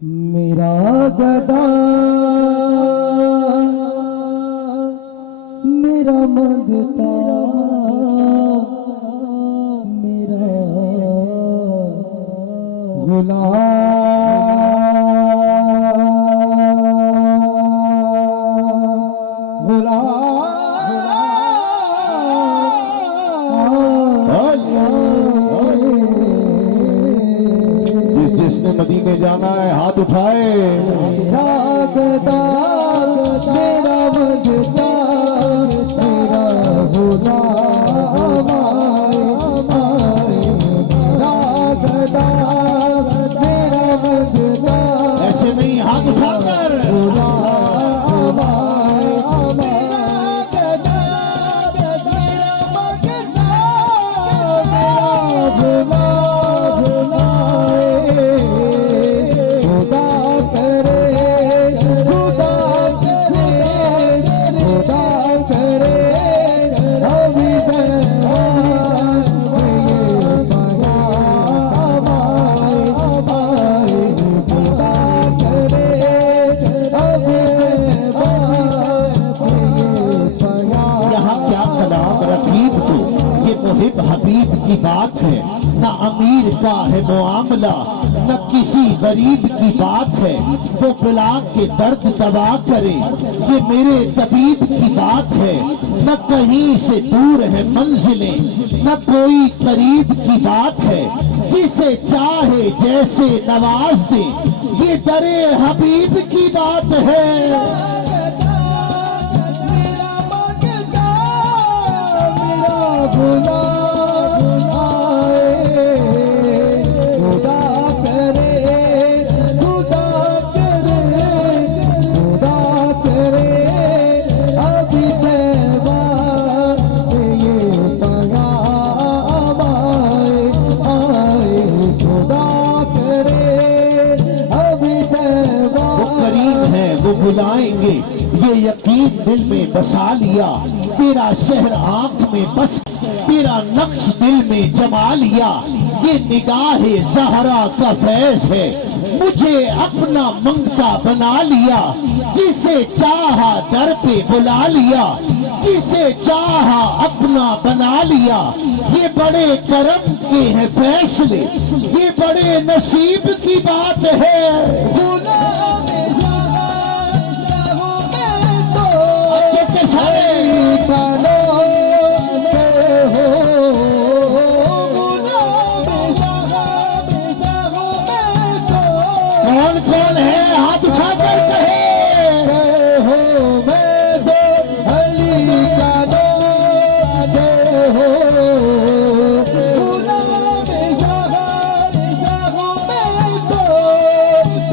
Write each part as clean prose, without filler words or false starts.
मेरा गदा मेरा मंगता मेरा जिसने मदीने जाना है हाथ उठाए। जागता मेरा मंगता मेरा गुलाम जागता मेरा मंगता ऐसे नहीं, हाथ उठाकर हबीब की बात है, न अमीर का है मुआमला, न किसी गरीब की बात है। वो बुला के दर्द दवा करे, ये मेरे तबीब की बात है। न कहीं से दूर है मंजिलें, न कोई करीब की बात है। जिसे चाहे जैसे नवाज दे, ये दरे हबीब की बात है। बुलाएंगे ये यकीन दिल में बसा लिया, तेरा शहर आंख में बस, तेरा नक्श दिल में जमा लिया। ये निगाहे ज़हरा का फैज है, मुझे अपना मंगता बना लिया। जिसे चाहा दर पे बुला लिया, जिसे चाहा अपना बना लिया। ये बड़े करम के हैं फैसले, ये बड़े नसीब की बात है। कौन कौन है हाथ उठाकर कहे हो, मैं दो अली का दो हो, गुलाम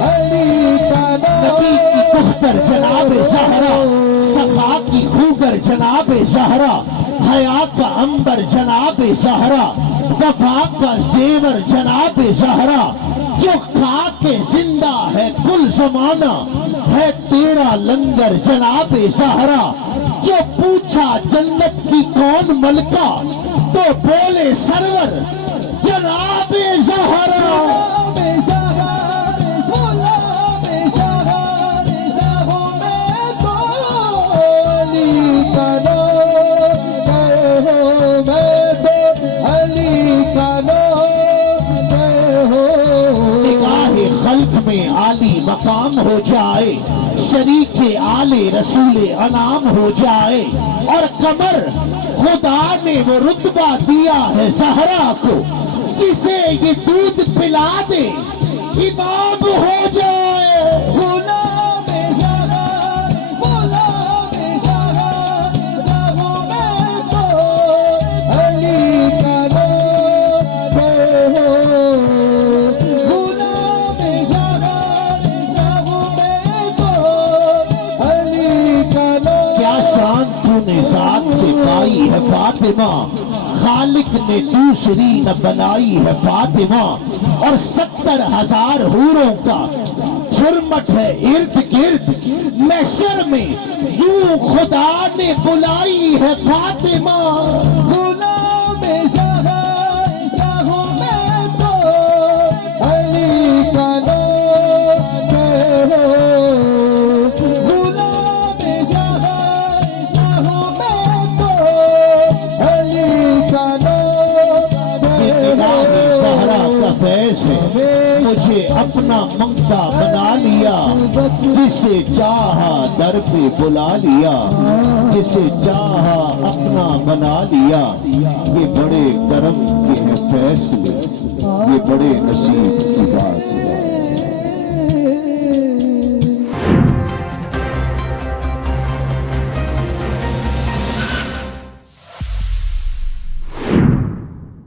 अली का नबी की पुख्तर जनाब ज़हरा, सखा की खूगर जनाब ज़हरा, हया का अंबर जनाब ज़हरा, वफा का जेवर जनाब ज़हरा। जो खा के जिंदा है कुल जमाना, है तेरा लंगर जनाब ज़हरा। जो पूछा जन्नत की कौन मलका, तो बोले सरवर जनाब ज़हरा। आली मकाम हो जाए, शरीके आले रसूले अनाम हो जाए। और कमर खुदा ने वो रुतबा दिया है ज़हरा को, जिसे ये दूध पिला दे इमाम हो जाए। ज़ात से पाई है फातिमा, खालिक ने दूसरी न बनाई है फातिमा। और 70,000 हूरों का झुरमट है इर्द गिर्द, महशर में यूं खुदा ने बुलाई है फातिमा। फैज है, मुझे अपना मंगता बना लिया, जिसे चाहा दर पे बुला लिया, जिसे चाहा अपना बना लिया। ये बड़े करम के हैं फैसले, ये बड़े नसीब की बात है।